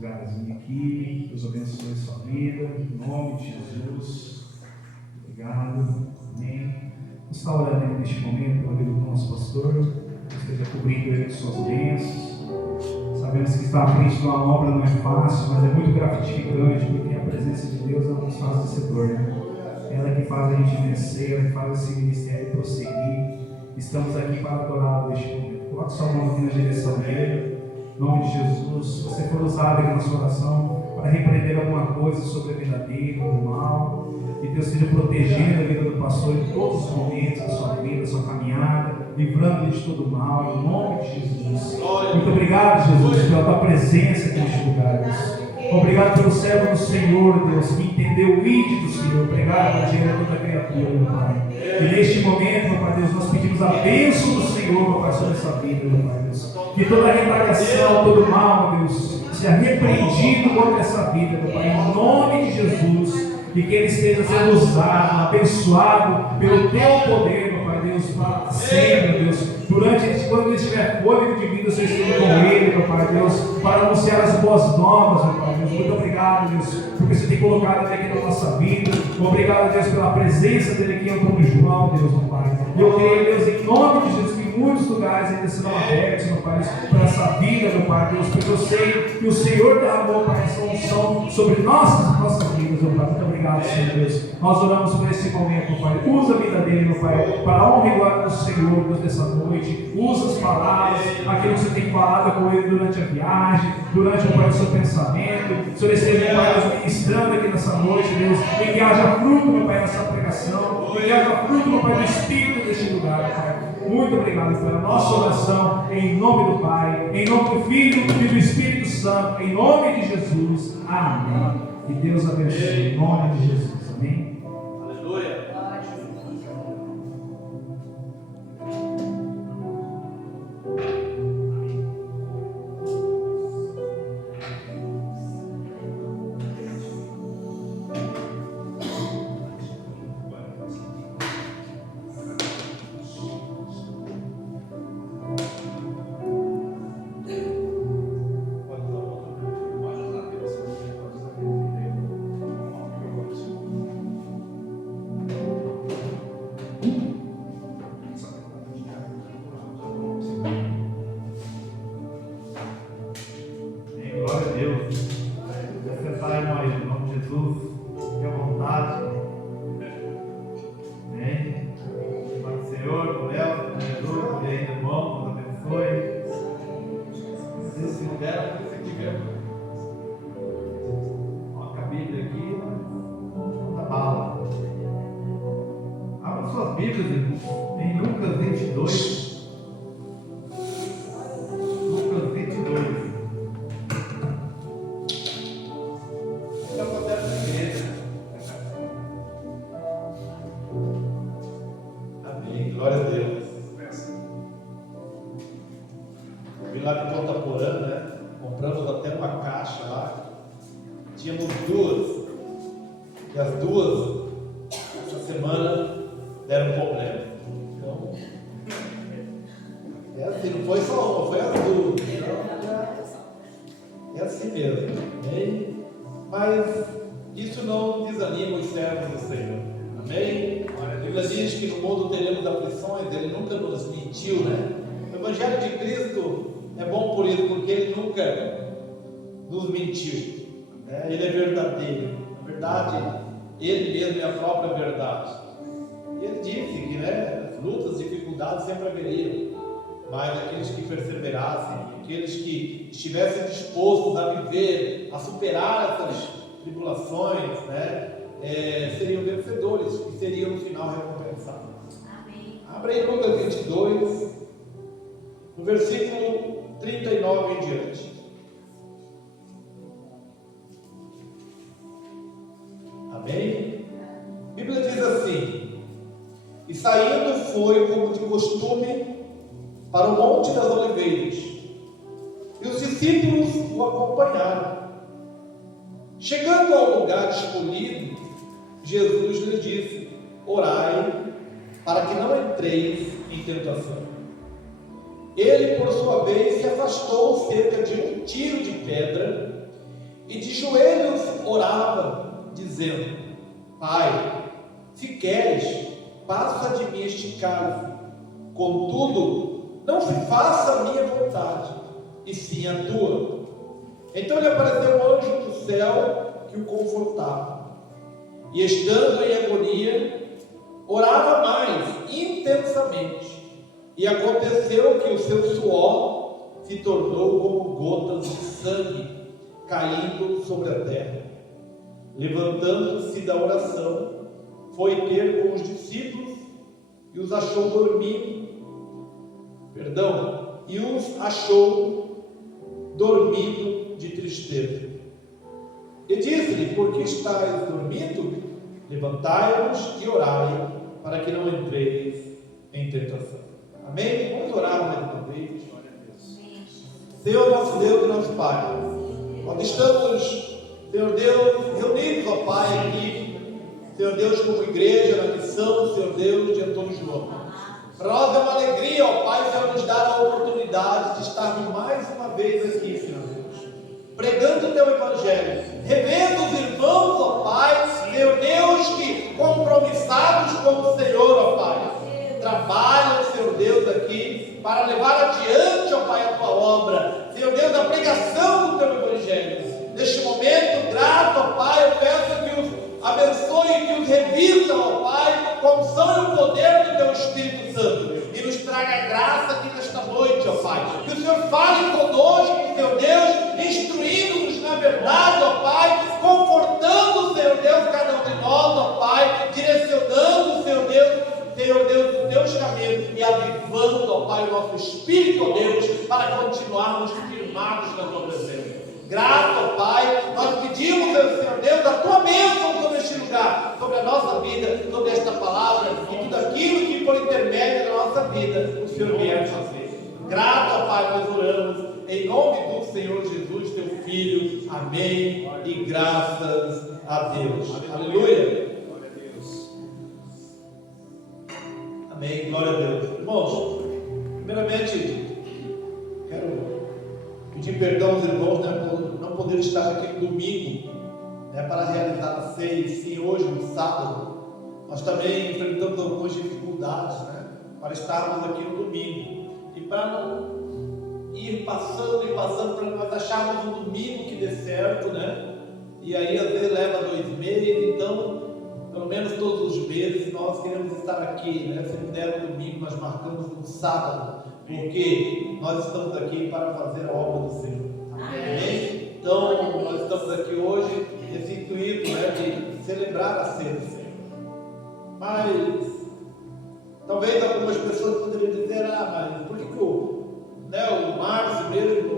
lugarzinho aqui. Deus abençoe a sua vida, em nome de Jesus. Obrigado. Amém. Vamos estar orando aí neste momento pela vida do nosso pastor, que esteja cobrindo ele com suas bênçãos. Sabemos que estar à frente de uma obra não é fácil, mas é muito gratificante, porque a presença de Deus ela nos faz vencedor, né? Ela é que faz a gente vencer, ela é que faz esse ministério prosseguir. Estamos aqui para adorá-lo neste momento. Coloque sua mão aqui na direção dele, em nome de Jesus. Se você for usado aqui na sua oração para repreender alguma coisa sobre a vida dele, do mal, que Deus esteja protegendo a vida do pastor em todos os momentos da sua vida, da sua caminhada, livrando-lhe de todo mal, em nome de Jesus. Muito obrigado, Jesus, pela tua presença aqui neste lugar, Deus. Obrigado pelo servo do Senhor, Deus, que entendeu o íntimo do Senhor. Obrigado por gerar toda a criatura, meu Pai. E neste momento, meu Pai Deus, nós pedimos a bênção do Senhor, meu Pai, sobre essa vida, meu Pai Deus. Que toda retaliação, todo mal, meu Deus, seja repreendido contra essa vida, meu Pai, em nome de Jesus. E que ele esteja sendo usado, abençoado pelo teu poder, meu Pai Deus, para sempre, meu Deus. Quando ele estiver fôlego de vida, você esteja com ele, meu Pai Deus, para anunciar as boas novas, meu Pai Deus. Muito obrigado, Deus, porque você tem colocado ele aqui na nossa vida. Obrigado, Deus, pela presença dele aqui em Antônio João, Deus, meu Pai. E eu creio, Deus, em nome de Jesus, que muitos lugares ainda serão abertos, meu Pai, para essa vida, meu Pai Deus, porque eu sei que o Senhor derramou, Pai, essa unção sobre nossas vidas, meu Pai. Muito obrigado, Senhor Deus. Nós oramos por esse momento, meu Pai. Usa a vida dele, meu Pai, para a honra e glória do Senhor, Deus, nessa noite. Usa as palavras, aquilo que você tem falado com ele durante a viagem, durante o seu pensamento. O Senhor esteja, Pai, Deus, ministrando aqui nessa noite, Deus, e que haja fruto, meu Pai, nessa pregação, e que haja fruto, meu Pai, do Espírito deste lugar, Pai. Muito obrigado pela nossa oração, em nome do Pai, em nome do Filho e do Espírito Santo, em nome de Jesus. Amém. Que Deus abençoe, em nome de Jesus. Amém. Aleluia. Ele é verdadeiro, na verdade, Ele mesmo é a própria verdade. E Ele disse que as lutas, dificuldades sempre haveriam, mas aqueles que perseverassem, aqueles que estivessem dispostos a viver, a superar essas tribulações, seriam vencedores e seriam no final recompensados. Amém. Abre aí Lucas 22, no versículo 39 em diante. Amém? A Bíblia diz assim: e saindo foi como de costume para o Monte das Oliveiras, e os discípulos o acompanharam. Chegando ao lugar escolhido, Jesus lhe disse: orai, para que não entreis em tentação. Ele, por sua vez, se afastou cerca de um tiro de pedra e de joelhos orava, dizendo: Pai, se queres, passa de mim este cálice. Contudo, não se faça a minha vontade, e sim a tua. Então lhe apareceu um anjo do céu que o confortava. E estando em agonia, orava mais intensamente. E aconteceu que o seu suor se tornou como gotas de sangue caindo sobre a terra. Levantando-se da oração, foi ter com os discípulos e os achou dormindo. E os achou dormindo de tristeza. E disse-lhe: por que estáis dormindo? Levantai-vos e orai, para que não entreis em tentação. Amém? Vamos orar mais uma vez. Senhor nosso Deus e nosso Pai, quando estamos, Senhor Deus, reunidos, ó Pai, aqui, Senhor Deus, como igreja, na missão, Senhor Deus, de Antônio João. Para nós é uma alegria, ó Pai, Senhor, nos dar a oportunidade de estarmos mais uma vez aqui, Senhor Deus, pregando o Teu Evangelho, revendo os irmãos, ó Pai, Senhor Deus, que compromissados com o Senhor, ó Pai, trabalham, Senhor Deus, aqui, para levar adiante, ó Pai, a Tua obra, Senhor Deus, a pregação do Teu Evangelho. Neste momento, grato, ó Pai, eu peço que os abençoe, que os revista, ó Pai, com unção e o poder do Teu Espírito Santo, e nos traga graça aqui nesta noite, ó Pai. Que o Senhor fale conosco, Senhor Deus, instruindo-nos na verdade, ó Pai, confortando, Senhor Deus, cada um de nós, ó Pai, direcionando, Senhor Deus, os Teus caminhos e avivando, ó Pai, o nosso espírito, ó Deus, para continuarmos firmados na Tua presença. Grato, ó Pai, nós pedimos, Senhor Deus, a Tua bênção sobre este lugar, sobre a nossa vida, sobre esta palavra e tudo aquilo que por intermédio da nossa vida o Senhor vier fazer. Grato, ó Pai, nós oramos em nome do Senhor Jesus, Teu Filho. Amém e graças a Deus. Aleluia. Amém, glória a Deus. Irmãos, primeiramente, quero pedir perdão aos irmãos, né, por não poder estar aqui no domingo, né, para realizar a ceia. E sim, hoje, no sábado, nós também enfrentamos algumas dificuldades, né, para estarmos aqui no domingo. E para não ir passando, para nós acharmos um domingo que dê certo, né? E aí às vezes leva 2 meses, então pelo menos todos os meses nós queremos estar aqui, né? Se puder no domingo, nós marcamos no sábado, porque nós estamos aqui para fazer a obra do Senhor. Amém? Então nós estamos aqui hoje, esse intuito, né, de celebrar a ceia do Senhor. Mas talvez algumas pessoas poderiam dizer: mas por que o Márcio mesmo,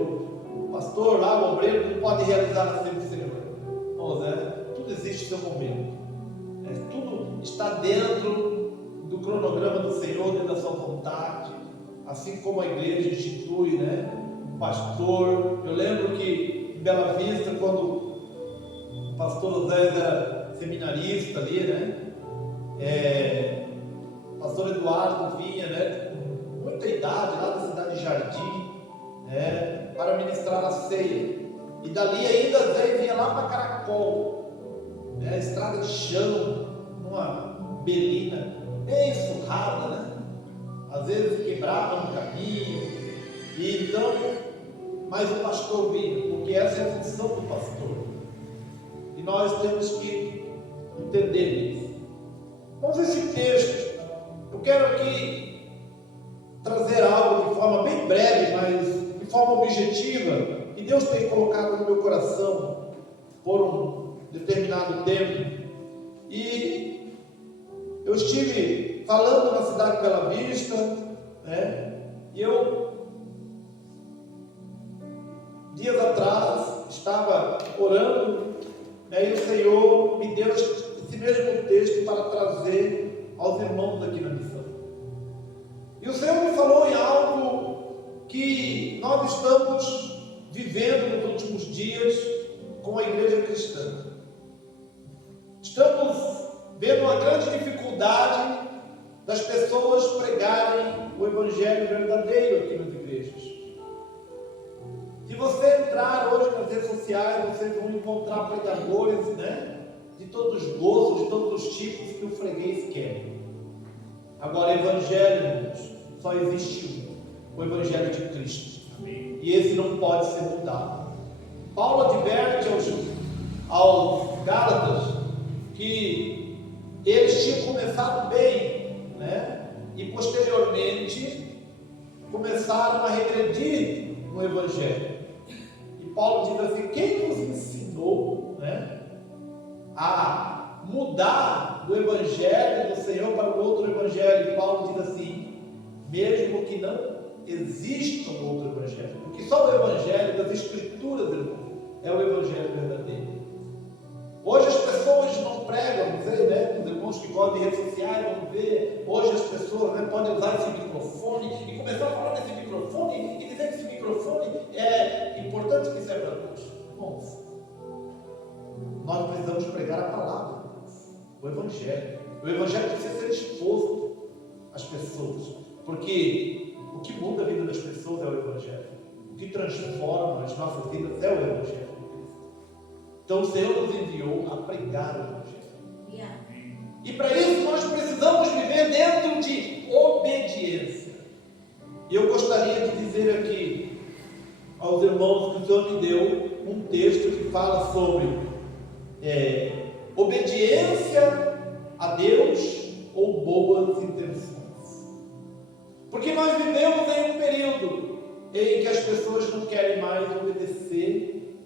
o pastor lá, o obreiro, não pode realizar a ceia do Senhor? Tudo existe seu momento. Tudo está dentro do cronograma do Senhor, dentro da sua vontade. Assim como a igreja institui, né, um pastor. Eu lembro que em Bela Vista, quando o pastor Osés era seminarista ali, né, o pastor Eduardo vinha, né, com muita idade, lá da cidade de Jardim, né, para ministrar a ceia. E dali ainda às vezes vinha lá para Caracol, né, estrada de chão, numa belina bem surrada, né? Às vezes quebrava no caminho. E então, mas o pastor vinha, porque essa é a função do pastor. E nós temos que entender isso. Vamos ver esse texto. Eu quero aqui trazer algo de forma bem breve, mas de forma objetiva, que Deus tem colocado no meu coração por um determinado tempo. E eu estive falando na cidade de Bela Vista, né? E eu, dias atrás, estava orando, né? E o Senhor me deu esse mesmo texto para trazer aos irmãos aqui na missão. E o Senhor me falou em algo que nós estamos vivendo nos últimos dias com a igreja cristã. Estamos vendo uma grande dificuldade das pessoas pregarem o evangelho verdadeiro aqui nas igrejas. Se você entrar hoje nas redes sociais, vocês vão encontrar pregadores, né? De todos os gostos, de todos os tipos que o freguês quer. Agora, evangelho, irmãos, só existe um: o evangelho de Cristo. Amém. E esse não pode ser mudado. Paulo adverte aos Gálatas que eles tinham começado bem, né? E posteriormente começaram a regredir no evangelho. E Paulo diz assim: quem nos ensinou, né, a mudar do evangelho do Senhor para o outro evangelho? E Paulo diz assim: mesmo que não exista um outro evangelho, porque só o evangelho das escrituras, irmão, é o evangelho verdadeiro. Hoje as pessoas não pregam, não sei, né? Os irmãos que gostam de redes sociais vão ver. Hoje as pessoas, né, podem usar esse microfone e começar a falar desse microfone e dizer que esse microfone é importante, que isso é para Deus. Irmãos, nós precisamos pregar a palavra, o evangelho. O evangelho precisa ser exposto às pessoas, porque o que muda a vida das pessoas é o evangelho. O que transforma as nossas vidas é o evangelho. Então o Senhor nos enviou a pregar o evangelho. E para isso nós precisamos viver dentro de obediência. E eu gostaria de dizer aqui aos irmãos que o Senhor me deu um texto que fala sobre obediência a Deus ou boas intenções. Porque nós vivemos em um período em que as pessoas não querem mais obedecer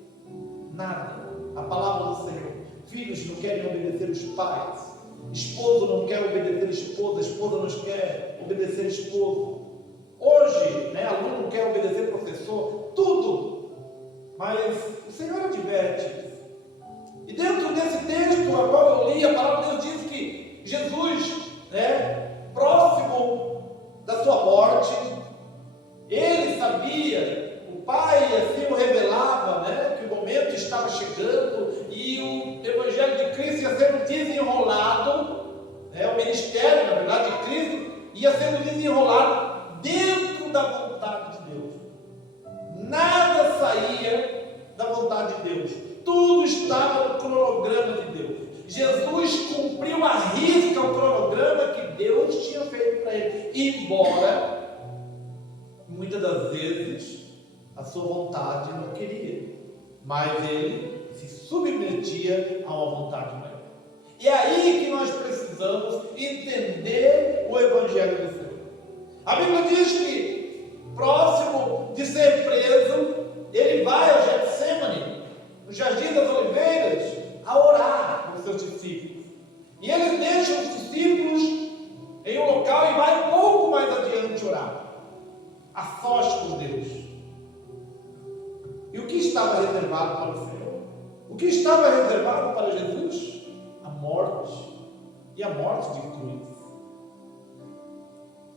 nada. A palavra do Senhor. Filhos não querem obedecer os pais. Esposo não quer obedecer esposa. Esposa não quer obedecer esposo. Hoje, né, aluno não quer obedecer professor. Tudo. Mas o Senhor adverte. E dentro desse texto a qual eu li, a palavra de Deus diz que Jesus, né, próximo da sua morte, ele sabia, o Pai assim o revelava, né, que o momento estava chegando e o Evangelho de Cristo ia sendo desenrolado, né, o ministério, na verdade, de Cristo ia sendo desenrolado dentro da vontade de Deus. Nada saía da vontade de Deus. Tudo estava no cronograma de Deus. Jesus cumpriu à risca o cronograma que Deus tinha feito para ele, embora muitas das vezes a sua vontade não queria, mas ele se submetia a uma vontade maior. E é aí que nós precisamos entender o Evangelho do Senhor. A Bíblia diz que, próximo de ser preso, ele vai ao Getsemane, no Jardim das Oliveiras, a orar com os seus discípulos. E ele deixa os discípulos em um local e vai um pouco mais adiante orar, a sós com Deus. E o que estava reservado para o Senhor? O que estava reservado para Jesus? A morte, e a morte de cruz.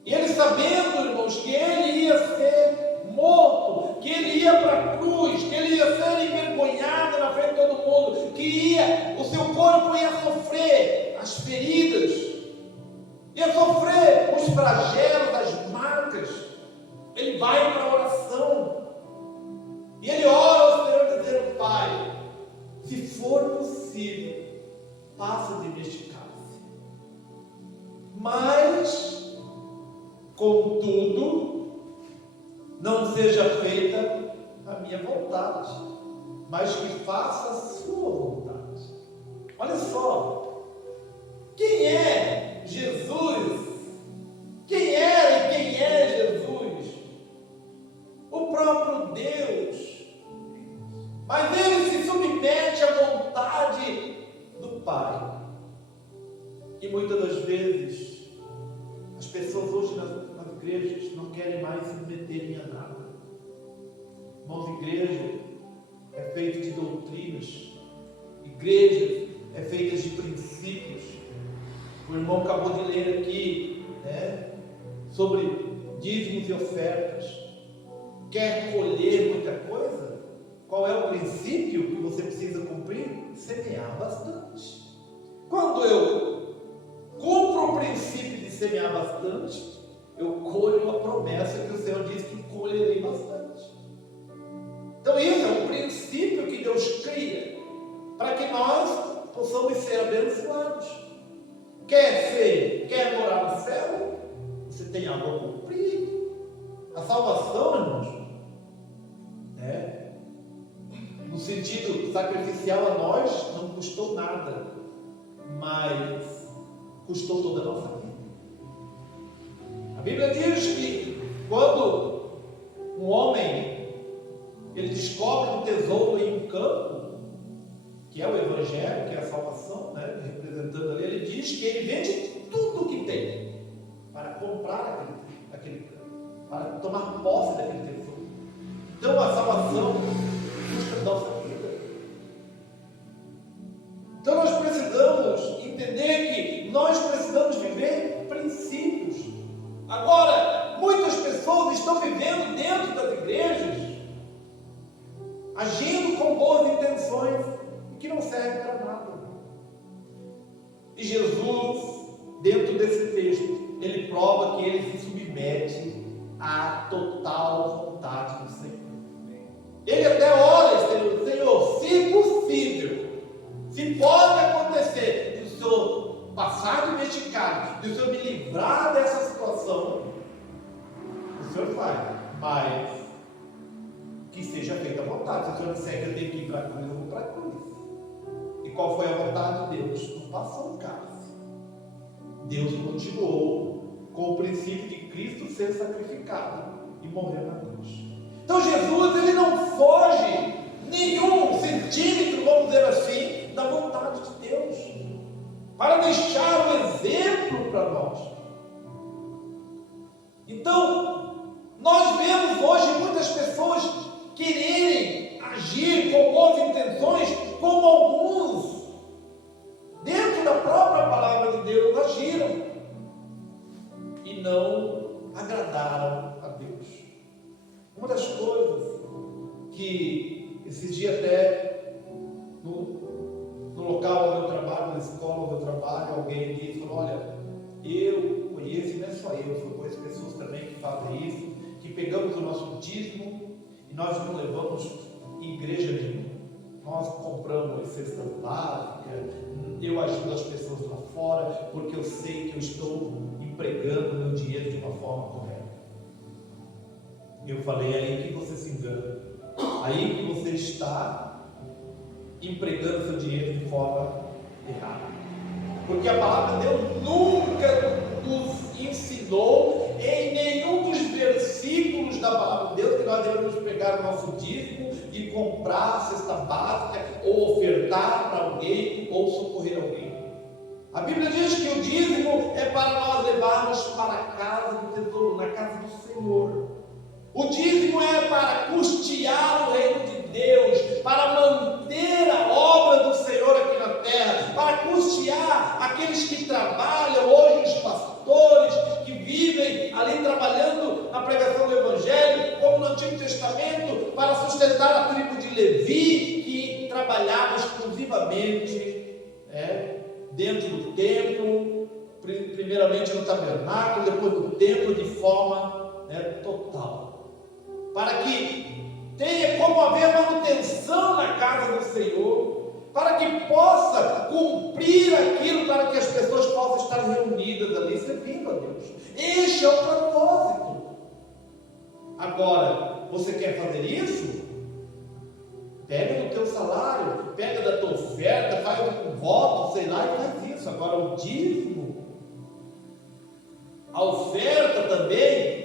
E ele, sabendo, irmãos, que ele ia ser morto, que ele ia para a cruz, que ele ia ser envergonhado na frente de todo mundo, que o seu corpo ia sofrer as feridas, ia sofrer os flagelos, as marcas. Ele vai para a oração e ele ora ao Senhor dizendo: Pai, se for possível, passa de mim este cálice, mas contudo não seja feita a minha vontade, mas que faça a sua vontade. Olha só, quem é Jesus? Quem era e quem é Jesus? O próprio Deus. Mas ele se submete à vontade do Pai. E muitas das vezes as pessoas hoje nas igrejas não querem mais se meterem a nada. Irmãos, igreja é feita de doutrinas, igreja é feita de princípios. O irmão acabou de ler aqui, né, sobre dízimos e ofertas. Quer colher muita coisa? Qual é o princípio que você precisa cumprir? Semear bastante. Quando eu cumpro o princípio de semear bastante, eu colho a promessa que o Senhor disse que colherei bastante. Então isso é um princípio que Deus cria para que nós possamos ser abençoados. Quer morar no céu? Você tem algo a cumprir. A salvação, irmãos, no sentido sacrificial a nós, não custou nada, mas custou toda a nossa vida. A Bíblia diz que quando um homem ele descobre um tesouro em um campo, que é o Evangelho, que é a salvação, representando ali, ele diz que ele vende tudo o que tem para comprar aquele campo, para tomar posse daquele tesouro. Então a salvação custa a nossa vida. Então nós precisamos entender que nós precisamos viver princípios. Agora, muitas pessoas estão vivendo dentro das igrejas, agindo com boas intenções, que não serve para nada. E Jesus, dentro desse texto, ele prova que ele se submete à total vontade do Senhor. Ele até ora, Senhor, se possível, se pode acontecer de o Senhor passar investigado, de o Senhor me livrar dessa situação, o Senhor faz, mas que seja feita a vontade. Se o Senhor disser que eu tenho que ir para a cruz, eu vou para a cruz. E qual foi a vontade de Deus? Não passou o cálice. Deus continuou com o princípio de Cristo ser sacrificado e morrer na cruz. Então Jesus, ele não foge nenhum centímetro, vamos dizer assim, da vontade de Deus, para deixar um exemplo para nós. Então, nós vemos hoje muitas pessoas quererem agir com boas intenções, como alguns, dentro da própria palavra de Deus, agiram e não agradaram a Deus. Uma das coisas que esses dias até no local onde eu trabalho, na escola onde eu trabalho, alguém disse, falou, olha, eu conheço, não é só eu conheço pessoas também que fazem isso, que pegamos o nosso dízimo e nós não levamos em igreja nenhuma. Nós compramos cesta básica, eu ajudo as pessoas lá fora, porque eu sei que eu estou empregando meu dinheiro de uma forma correta. Eu falei, é aí que você se engana. Aí que você está empregando seu dinheiro de forma errada. Porque a palavra de Deus nunca nos ensinou em nenhum dos versículos da palavra de Deus que nós devemos pegar o nosso dízimo e comprar a cesta básica, ou ofertar para alguém, ou socorrer alguém. A Bíblia diz que o dízimo é para nós levarmos para a casa do tesouro, na casa do Senhor. O dízimo é para custear o reino de Deus, para manter a obra do Senhor aqui na terra, para custear aqueles que trabalham hoje, os pastores que vivem ali trabalhando na pregação do Evangelho, como no Antigo Testamento, para sustentar a tribo de Levi, que trabalhava exclusivamente dentro do templo, primeiramente no tabernáculo, depois do templo, de forma total. Para que tenha como haver manutenção na casa do Senhor, para que possa cumprir aquilo, para que as pessoas possam estar reunidas ali, servindo a Deus. Este é o propósito. Agora, você quer fazer isso? Pega do teu salário, pega da tua oferta, faz um voto, sei lá, e faz isso. Agora, o dízimo, a oferta também,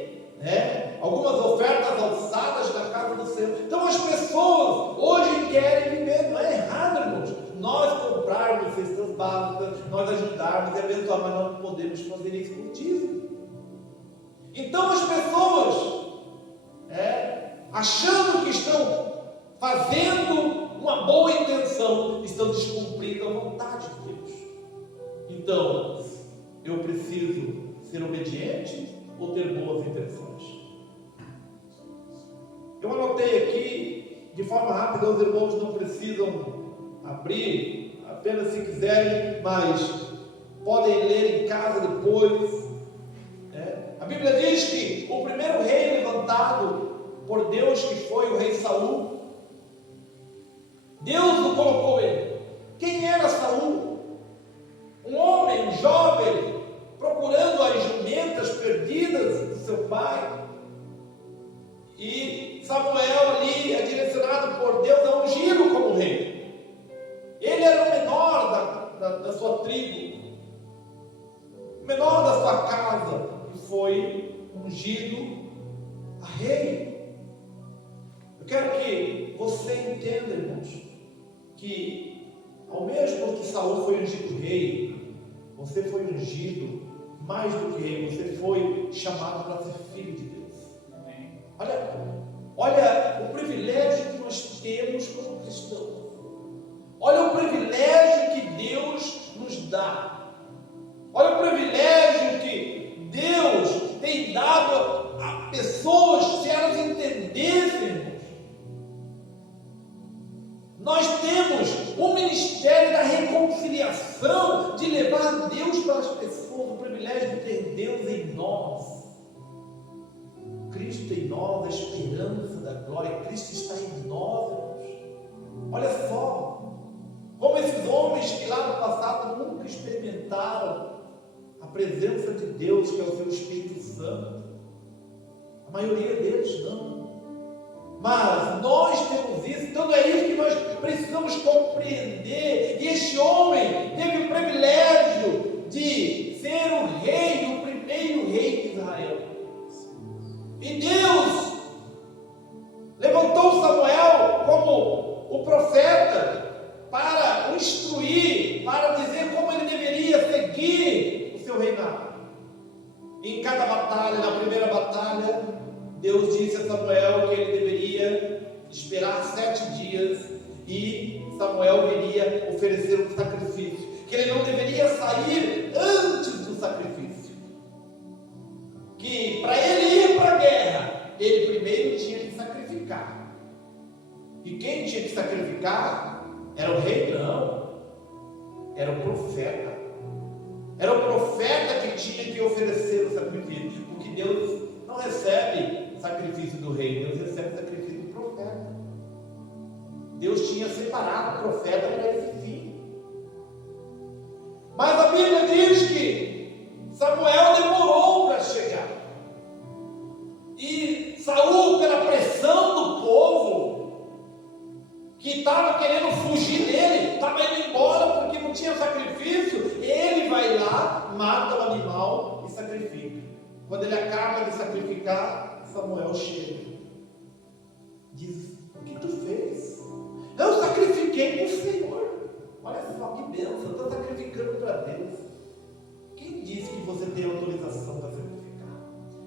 algumas ofertas alçadas na casa do Senhor. Então as pessoas hoje querem viver, não é errado, irmãos, nós comprarmos cestas básicas, nós ajudarmos e abençoar, mas nós não podemos fazer isso por dízimo. Então as pessoas, achando que estão fazendo uma boa intenção, estão descumprindo a vontade de Deus. Então, eu preciso ser obediente ou ter boas intenções? Eu anotei aqui, de forma rápida, os irmãos não precisam abrir, apenas se quiserem, mas podem ler em casa depois. A Bíblia diz que o primeiro rei levantado por Deus, que foi o rei Saul, Deus o colocou ele. Quem era Saul? Um homem, um jovem, procurando as jumentas perdidas do seu pai. E Samuel ali é direcionado por Deus a ungí-lo como rei. Ele era o menor da sua tribo, o menor da sua casa, e foi ungido a rei. Eu quero que você entenda, irmãos, que ao mesmo que Saul foi ungido rei, você foi ungido mais do que rei, você foi chamado para ser filho de Deus. Olha o privilégio que nós temos como cristãos. Olha o privilégio que Deus nos dá. Olha o privilégio que Deus tem dado a pessoas, se elas entendessem. Nós temos o ministério da reconciliação, de levar Deus para as pessoas, o privilégio de ter Deus em nós. Cristo em nós, a esperança da glória. Cristo está em nós, irmãos. Olha só, como esses homens que lá no passado nunca experimentaram a presença de Deus, que é o seu Espírito Santo. A maioria deles não. Mas nós temos isso, então é isso que nós precisamos compreender. E este homem teve o privilégio de ser o rei, o primeiro rei de Israel. E Deus levantou Samuel como o profeta para o instruir, para dizer como ele deveria seguir o seu reinado. E em cada batalha, na primeira batalha, Deus disse a Samuel que ele deveria esperar 7 dias e Samuel viria oferecer um sacrifício, que ele não deveria sair antes do sacrifício, que para ele ir para a guerra, ele primeiro tinha que sacrificar. E quem tinha que sacrificar era o rei? Não, era o profeta. Era o profeta que tinha que oferecer o sacrifício, porque Deus não recebe sacrifício do rei, Deus recebe sacrifício do profeta. Deus tinha separado o profeta para esse fim. Mas a Bíblia diz que Samuel demorou para chegar. E Saul, pela pressão do povo, que estava querendo fugir dele, estava indo embora porque não tinha sacrifício, ele vai lá, mata o animal e sacrifica. Quando ele acaba de sacrificar, Samuel chega, diz: o que tu fez? Eu sacrifiquei para o Senhor. Olha só que bênção, eu estou sacrificando para Deus. Quem disse que você tem autorização para sacrificar?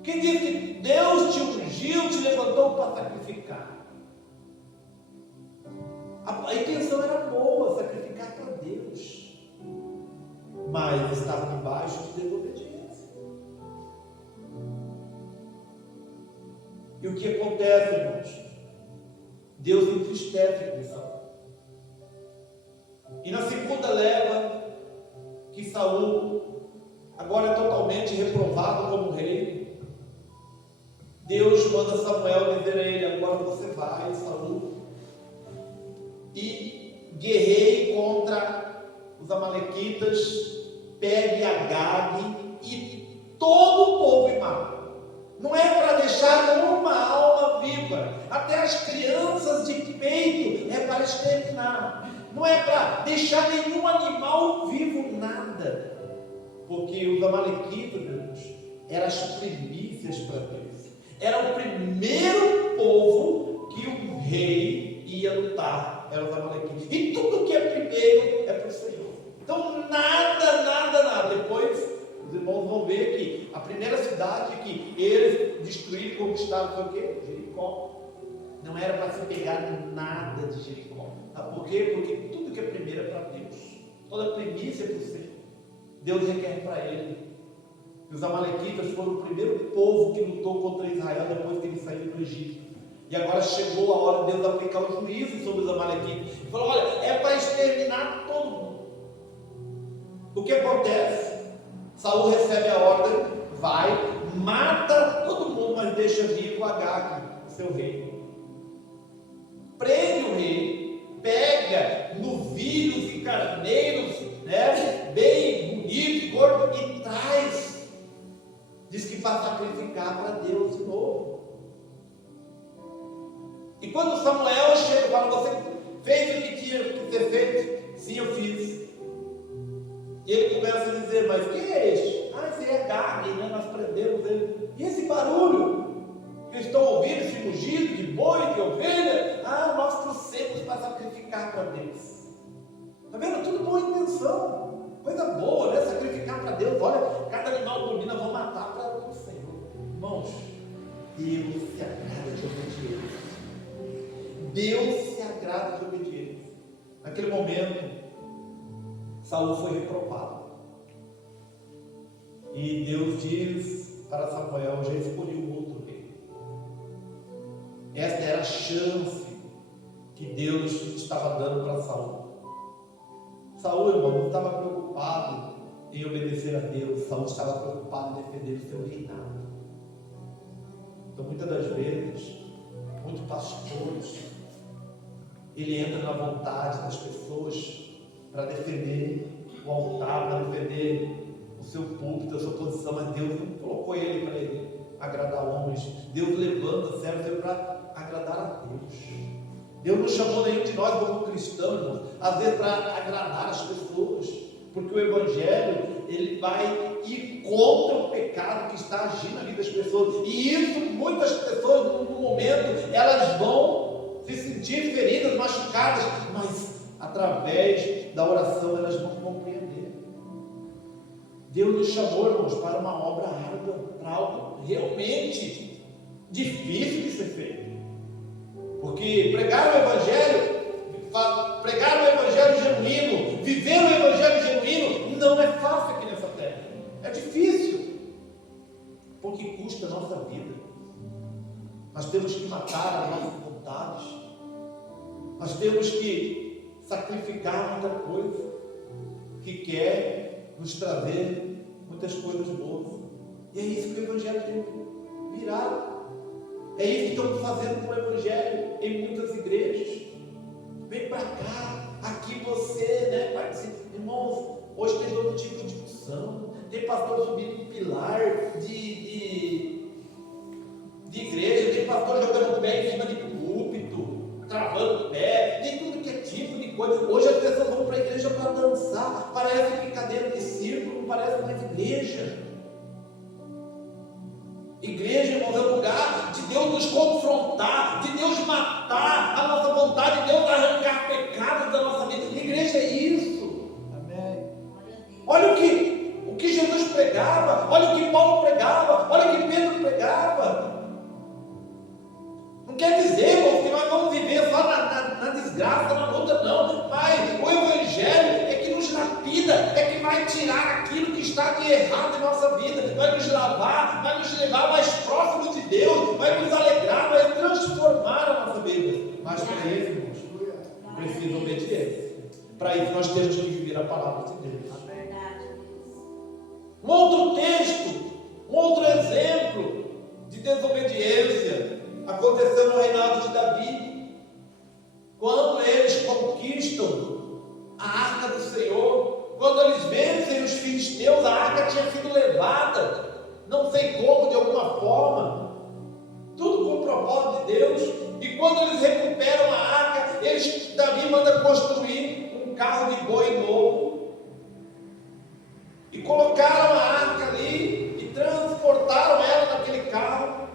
Quem disse que Deus te ungiu, te levantou para sacrificar? A intenção era boa, sacrificar para Deus, mas estava debaixo de desobediência. E o que acontece, irmãos? Deus entristece com Saul. E na segunda leva, que Saul agora é totalmente reprovado como rei, Deus manda Samuel dizer a ele: agora você vai, Saul, e guerreie contra os amalequitas, pegue Agag e todo o povo e mata. Não é para deixar uma alma viva, até as crianças de peito é para exterminar. Não é para deixar nenhum animal vivo, nada. Porque os amalequitas, Deus, eram as primícias para Deus. Era o primeiro povo que o rei ia lutar, eram os amalequitas. E tudo que é primeiro é para o Senhor. Então nada. Depois os irmãos vão ver que a primeira cidade que eles destruíram e conquistaram foi o quê? Jericó. Não era para se pegar nada de Jericó. Sabe por quê? Porque tudo que é primeiro é para Deus. Toda primícia é para o Senhor. Deus requer para ele. E os amalequitas foram o primeiro povo que lutou contra Israel depois que eles saíram do Egito. E agora chegou a hora de Deus aplicar o juízo sobre os amalequitas. Ele falou: olha, é para exterminar todo mundo. O que acontece? Saul recebe a ordem, vai, mata todo mundo, mas deixa vivo Agag, o seu rei. Prende o rei, pega carneiros, né, bem bonito, gordo, e traz. Diz que para sacrificar para Deus de novo. E quando Samuel chega e fala, você fez o que tinha que ser feito? Sim, eu fiz. E ele começa a dizer, mas quem é este? Ah, esse é Gag, né? Nós prendemos ele. E esse barulho que eu estou ouvindo, esse mugido de boi, de ovelha? Ah, nós trouxemos para sacrificar para Deus. Está vendo? Tudo boa intenção. Coisa boa, né? Sacrificar para Deus. Olha, cada animal dormindo, nós vamos matar para o Senhor. Irmãos, Deus se agrada de obediência. Deus se agrada de obediência. Naquele momento, Saul foi reprovado. E Deus diz para Samuel, já escolhi um outro rei. Esta era a chance que Deus estava dando para Saul. Saul, irmão, não estava preocupado em obedecer a Deus. Saul estava preocupado em defender o seu reinado. Então, muitas das vezes, muitos pastores, ele entra na vontade das pessoas para defender o altar, para defender o seu púlpito, a sua posição, mas Deus não colocou ele para ele agradar homens. Deus levanta servo para agradar a Deus. Deus não chamou nenhum de nós como cristãos, irmãos, às vezes para agradar as pessoas, porque o Evangelho ele vai ir contra o pecado que está agindo na vida das pessoas, e isso muitas pessoas no momento elas vão se sentir feridas, machucadas, mas através da oração elas vão compreender. Deus nos chamou, irmãos, para uma obra árdua, para algo realmente difícil de ser feito. Porque pregar o Evangelho genuíno, viver o Evangelho genuíno, não é fácil aqui nessa terra. É difícil, porque custa a nossa vida. Nós temos que matar as nossas vontades. Nós temos que sacrificar muita coisa que quer nos trazer muitas coisas boas. E é isso que o Evangelho tem virado. É isso que estamos fazendo com o Evangelho em muitas igrejas. Vem para cá, aqui você, né, participa. Irmãos, hoje tem todo tipo de discussão. Tem pastor subindo em pilar de igreja, tem pastor jogando o pé em cima de púlpito, travando o pé, tem tudo que é tipo de coisa. Hoje as pessoas vão para a igreja para dançar, parece que cadeira de circo, não parece mais igreja. Igreja, irmãos, é o lugar de Deus nos confrontar, de Deus matar a nossa vontade, de Deus arrancar pecados da nossa vida. Igreja é isso. Amém. Olha o que Jesus pregava, olha o que Paulo pregava, olha o que Pedro pregava. Não quer dizer, irmãos, que nós vamos viver só na desgraça, na luta, não. Mas o Evangelho é que nos lapida, é que vai tirar aquilo que está de errado em nossa vida, vai nos lavar, vai nos levar mais próximo de Deus, vai nos alegrar, vai transformar a nossa vida. Mas para isso, irmãos, precisa obediência. Para isso nós temos que viver a palavra de Deus. Um outro texto, um outro exemplo de desobediência aconteceu no reinado de Davi, quando eles conquistam a arca do Senhor, quando eles vencem os filisteus. A arca tinha sido levada, não sei como, de alguma forma, tudo com o propósito de Deus. E quando eles recuperam a arca, Davi manda construir um carro de boi novo, e colocaram a arca ali, e transportaram ela naquele carro.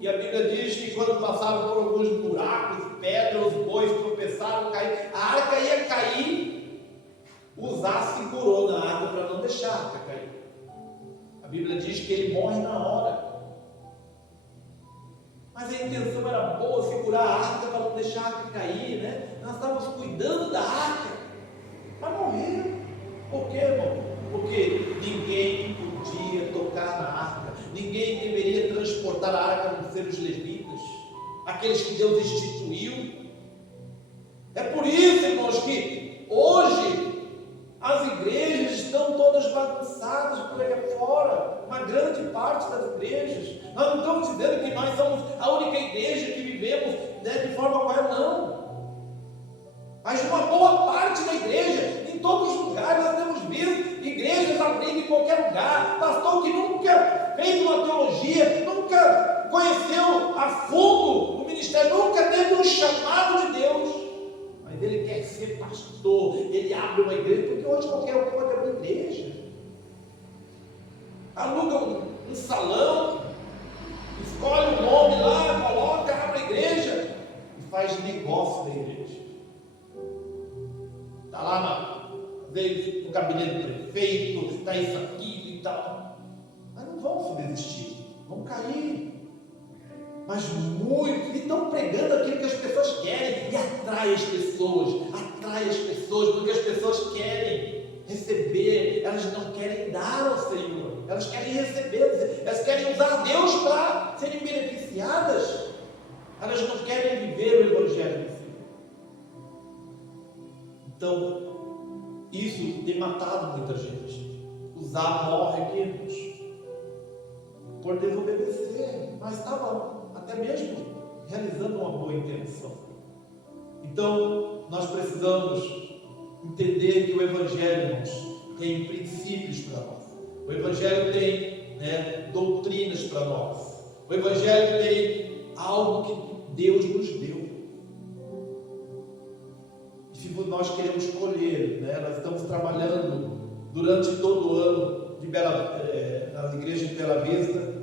E a Bíblia diz que quando passaram por alguns buracos, pedras, os bois tropeçaram, caíram, a arca ia cair, Uzá segurou na arca para não deixar a arca cair. A Bíblia diz que ele morre na hora. Mas a intenção era boa, segurar a arca para não deixar a arca cair, né? Nós estávamos cuidando da arca, mas morreu. Por quê, irmão? Porque ninguém podia tocar na arca, ninguém deveria transportar a arca, a não ser os levitas, aqueles que Deus instituiu. É por isso, irmãos, que hoje as igrejas estão todas bagunçadas por aí fora, uma grande parte das igrejas. Nós não estamos dizendo que nós somos a única igreja que vivemos, né, de forma correta, não. Mas uma boa parte parte da igreja, em todos os lugares nós temos visto igrejas abrindo em qualquer lugar, pastor que nunca fez uma teologia, nunca conheceu a fundo o ministério, nunca teve um chamado de Deus, mas ele quer ser pastor, ele abre uma igreja, porque hoje qualquer um pode abrir igreja, aluga um salão, escolhe um nome lá, coloca, abre a igreja e faz negócio da igreja. Está lá às vezes no gabinete do prefeito, está isso, aquilo e tal. Mas não vão subsistir, vão cair. Mas muitos estão pregando aquilo que as pessoas querem e atrai as pessoas, porque as pessoas querem receber, elas não querem dar ao Senhor, elas querem receber, elas querem usar Deus para serem beneficiadas, elas não querem viver o Evangelho do Senhor. Então, isso tem matado muita gente. Usar morre aqui por desobedecer, mas estava até mesmo realizando uma boa intenção. Então, nós precisamos entender que o Evangelho, irmãos, tem princípios para nós. O Evangelho tem doutrinas para nós. O Evangelho tem algo que Deus nos deu. E se nós queremos colher, nós estamos trabalhando durante todo o ano nas igrejas de Bela Vista,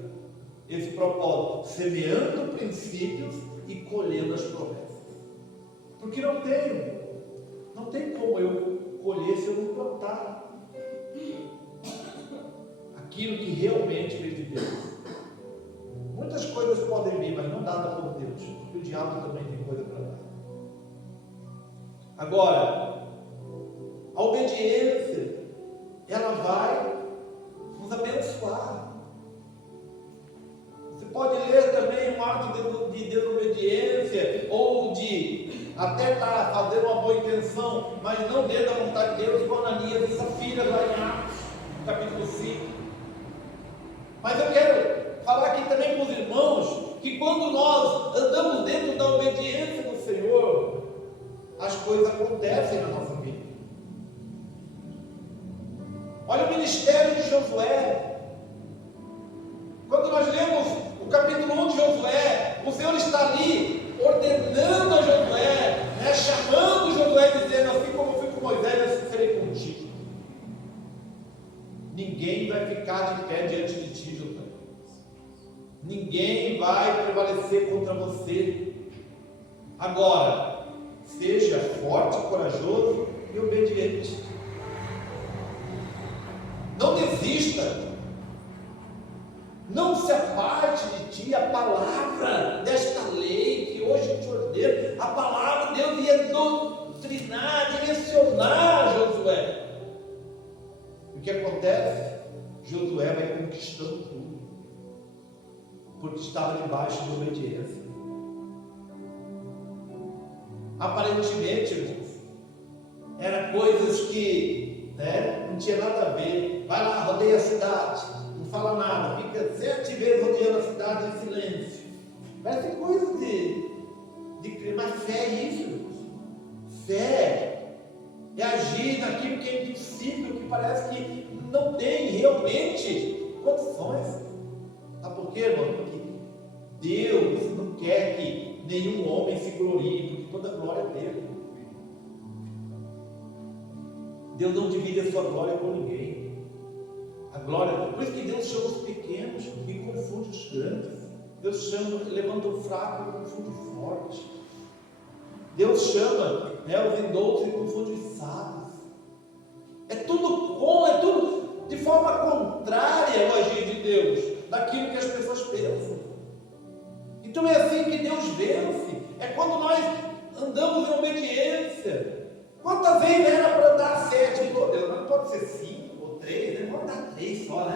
esse propósito, semeando princípios e colhendo as promessas. Porque não tem como eu colher se eu não plantar aquilo que realmente veio de Deus. Muitas coisas podem vir, mas não dada por Deus, porque o diabo também tem coisa para dar. Agora, a obediência, ela vai nos abençoar. Você pode ler também um ato de desobediência, ou de até estar fazendo uma boa intenção, mas não dentro da vontade de Deus, igual Ananias e Safira, lá em Atos, capítulo 5. Mas eu quero falar aqui também com os irmãos, que quando nós andamos dentro da obediência do Senhor, as coisas acontecem na nossa vida. Olha o ministério de Josué. Quando nós lemos o capítulo 1 de Josué, o Senhor está ali ordenando a Josué, chamando Josué, dizendo: assim como eu fui com Moisés, assim serei contigo. Ninguém vai ficar de pé diante de ti, Josué. Ninguém vai prevalecer contra você. Agora, seja forte, corajoso e obediente. Não desista. Não se aparte de ti a palavra desta lei que hoje te ordeno. A palavra de Deus ia doutrinar, direcionar Josué. O que acontece? Josué vai conquistando tudo, porque estava debaixo de obediência. Aparentemente, irmãos, eram coisas que não tinha nada a ver. Vai lá, rodeia a cidade, não fala nada, fica 7 vezes rodeando a cidade em silêncio. Parece coisa de mas fé é isso, irmãos. Fé é agir naquilo que é impossível, que parece que não tem realmente condições. Sabe por quê, irmão? Porque Deus não quer que nenhum homem se glorie, porque toda a glória é dele. Deus não divide a sua glória com ninguém. A glória, por isso que Deus chama os pequenos e confunde os grandes. Deus levanta o fraco e confunde o forte. Deus chama os indoutos e confunde os sábios. É tudo de forma contrária ao agir de Deus, daquilo que as pessoas pensam. Então é assim que Deus vence. É quando nós andamos em obediência. Quantas vezes era para dar 7? Deus, não pode ser 5 ou 3, pode dar 3 só,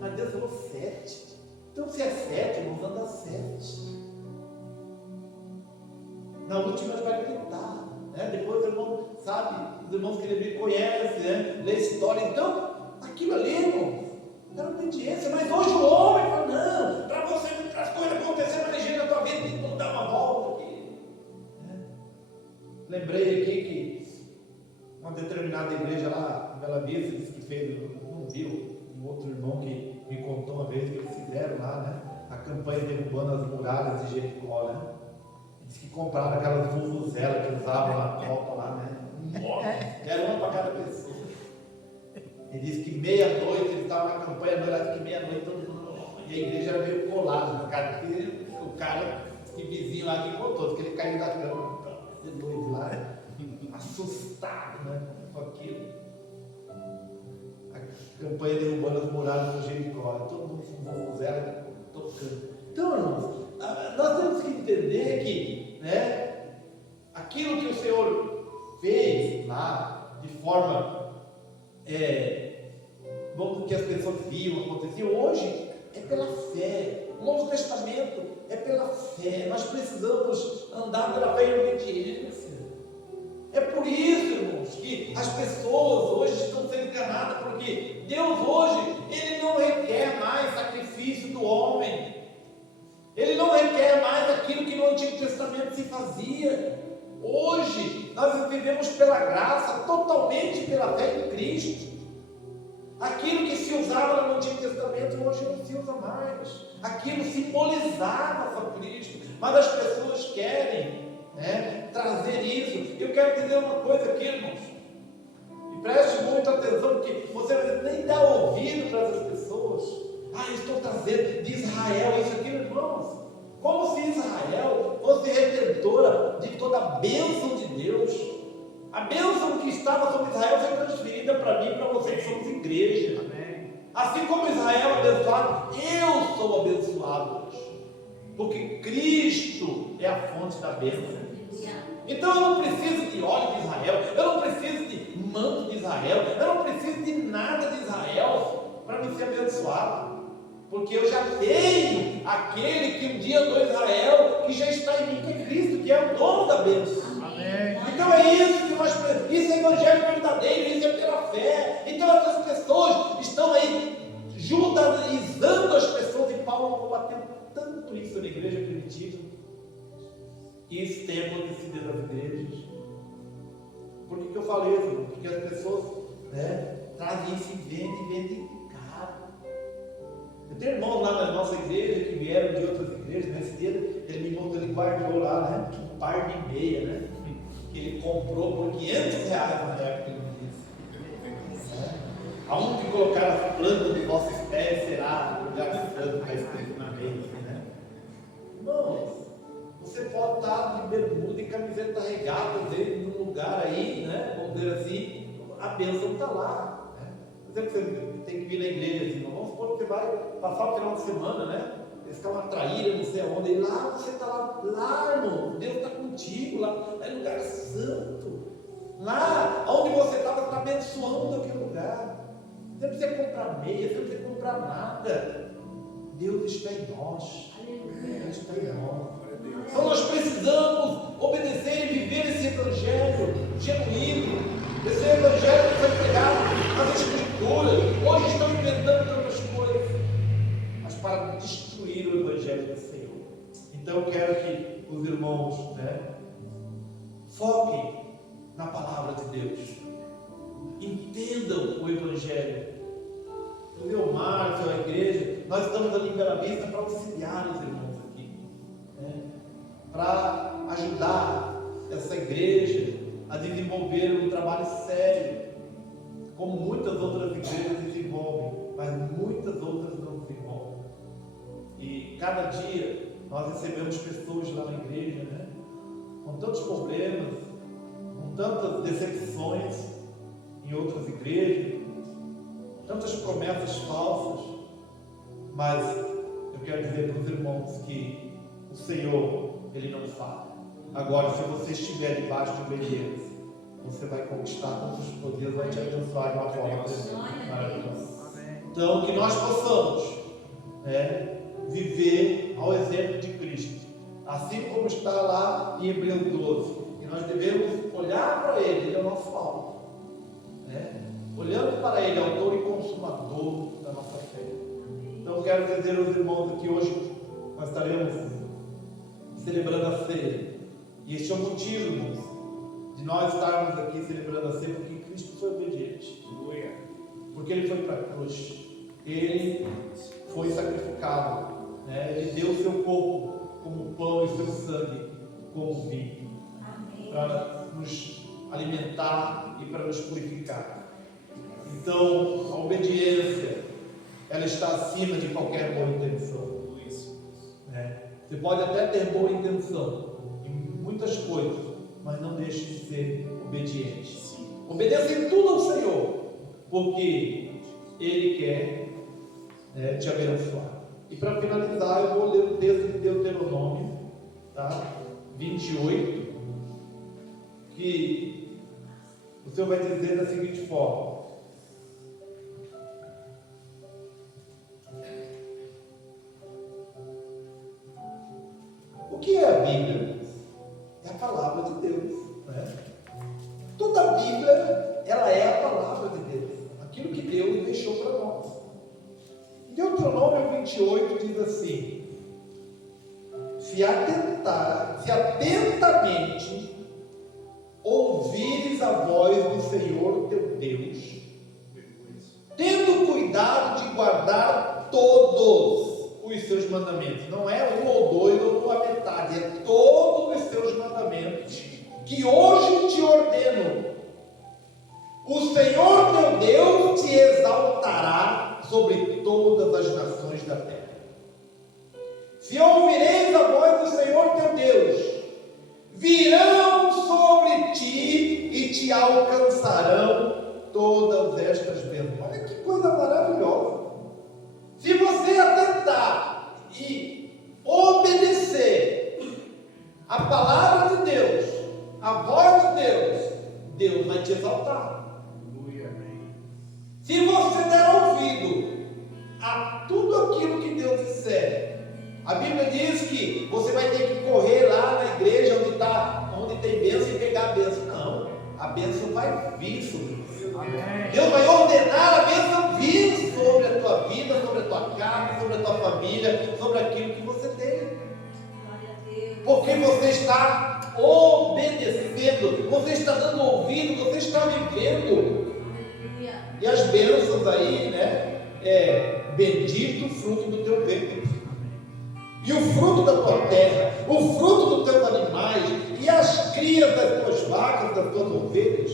Mas Deus falou 7. Então se é 7, vamos andar 7. Na última ele vai gritar. Depois o irmão sabe, os irmãos que ele conhecem, lê história. Então, aquilo ali, irmão, era obediência. Mas hoje o homem fala: não, para você, para as coisas acontecerem mais ligeiro na tua vida, tem que dar uma volta aqui. Lembrei aqui que uma determinada igreja lá em Bela Vista, disse que fez, não viu, um outro irmão que me contou uma vez que eles fizeram lá, né? A campanha derrubando as muralhas de Jericó, né? Diz que compraram aquelas vuvuzelas que usavam na Copa lá, né? Era uma para cada pessoa. Ele disse que meia-noite ele estava na campanha, não era que meia-noite todo mundo. E a igreja era meio colada na cara. O cara que vizinho lá que contou, que ele caiu da cama, de luz lá, assustado, né? Com aquilo. A campanha derrubando as muralhas do Jericó. Todo mundo com vuvuzela tocando. Então, irmãos, nós temos que entender que, né, aquilo que o Senhor fez lá, de forma, que as pessoas viam, acontecia, hoje é pela fé. O Novo Testamento é pela fé. Nós precisamos andar pela fé e obediência. É por isso, irmãos, que as pessoas hoje estão sendo enganadas, porque Deus hoje, Ele não requer mais sacrifício do homem. Ele não requer mais aquilo que no Antigo Testamento se fazia. Hoje, nós vivemos pela graça, totalmente pela fé em Cristo. Aquilo que se usava no Antigo Testamento, hoje não se usa mais. Aquilo simbolizava só Cristo. Mas as pessoas querem, né, trazer isso. Eu quero dizer uma coisa aqui, irmãos. E preste muita atenção, porque você nem dá ouvido para essas pessoas. Estou trazendo de Israel isso aqui, irmãos. Como se Israel fosse redentora de toda a bênção de Deus. A bênção que estava sobre Israel foi transferida para mim e para você que somos igreja. Amém. Assim como Israel é abençoado, eu sou abençoado hoje. Porque Cristo é a fonte da bênção. Então eu não preciso de óleo de Israel, eu não preciso de manto de Israel, eu não preciso de nada de Israel para me ser abençoado. Porque eu já tenho aquele que um dia andou em Israel, que já está em mim, que é Cristo, que é o dono da bênção. Amém. Então é isso que nós precisamos. Isso é evangelho verdadeiro, isso é pela fé. Então essas pessoas estão aí judaizando as pessoas, e Paulo combateu tanto isso na igreja primitiva. Isso tem acontecido nas igrejas. Por que eu falei isso? Porque as pessoas, né, trazem isso e vendem caro. Eu tenho irmãos lá na nossa igreja que vieram de outras igrejas. Nesse dia ele me mostrou, ele guardou lá, né, um par de meia, né, que ele comprou por R$500 na época que ele me disse. Aonde colocar as plantas de vossos pés será lugar santo, está escrito na meia, né? Irmãos, você pode estar de bermuda e camiseta regata dentro de um lugar aí, né, vamos dizer assim, a bênção está lá. Por exemplo, você tem que vir na igreja assim, vamos supor que você vai passar o final de semana, né? Eles estão atraídos, não sei aonde, e lá você está lá, irmão, Deus está contigo, lá é lugar santo. Lá onde você está, você está abençoando aquele lugar. Você não precisa comprar meia, você não precisa comprar nada. Deus está em nós. Deus está em nós. Então nós precisamos obedecer e viver esse evangelho genuíno, esse evangelho que foi pregado nas escrituras. Hoje estão inventando tantas coisas, mas para destruir o evangelho do Senhor. Então eu quero que os irmãos, né, foquem na palavra de Deus, entendam o evangelho. O Márcio, a igreja, nós estamos ali em Bela Vista para auxiliar os irmãos aqui, né, para ajudar essa igreja a desenvolver um trabalho sério, como muitas outras igrejas desenvolvem, mas muitas outras não desenvolvem. E cada dia nós recebemos pessoas lá na igreja, né, com tantos problemas, com tantas decepções em outras igrejas, tantas promessas falsas, mas eu quero dizer para os irmãos que o Senhor, Ele não falha. Agora, se você estiver debaixo de obediência, você vai conquistar tantos Deus vai te abençoar de uma forma maravilhosa. Então, que nós possamos, né, viver ao exemplo de Cristo, assim como está lá em Hebreus 12, e nós devemos olhar para Ele, Ele é o nosso alvo, né? Olhando para Ele, autor e consumador da nossa fé. Então, quero dizer aos irmãos que hoje nós estaremos celebrando a ceia. E este é o motivo, irmãos, de nós estarmos aqui celebrando a ceia, porque foi obediente. Porque ele foi para a cruz. Ele foi sacrificado. Né? Ele deu o seu corpo como pão e o seu sangue como vinho. Para nos alimentar e para nos purificar. Então, a obediência, ela está acima de qualquer boa intenção. Né? Você pode até ter boa intenção em muitas coisas, mas não deixe de ser obediente. Obedeça em tudo ao Senhor, porque Ele quer te abençoar. E para finalizar, eu vou ler o texto de Deuteronômio, tá? 28, que o Senhor vai dizer da seguinte forma: o que é a Bíblia? É a palavra de Deus, né? Toda a Bíblia, ela é a palavra de Deus, aquilo que Deus deixou para nós. Deuteronômio 28 diz assim: se atentamente ouvires a voz do Senhor teu Deus, tendo cuidado de guardar todos os seus mandamentos, não é um ou dois ou a metade, é todos os seus mandamentos, que hoje te ordeno, o Senhor teu Deus te exaltará sobre todas as nações da terra. Se ouvireis a voz do Senhor teu Deus, virão sobre ti e te alcançarão todas estas bênçãos. Olha que coisa maravilhosa! Se você atentar e obedecer a palavra de Deus, a voz de Deus, Deus vai te exaltar. Se você der ouvido a tudo aquilo que Deus disser, a Bíblia diz que você vai ter que correr lá na igreja onde tem bênção e pegar a bênção. Não, a bênção vai vir sobre você. Deus vai ordenar a bênção vir sobre a tua vida, sobre a tua casa, sobre a tua família, sobre aquilo que você tem. Porque você está obedecendo, você está dando ouvido, você está vivendo. E as bênçãos aí, né? Bendito o fruto do teu ventre, e o fruto da tua terra, o fruto dos teus animais, e as crias das tuas vacas, das tuas ovelhas.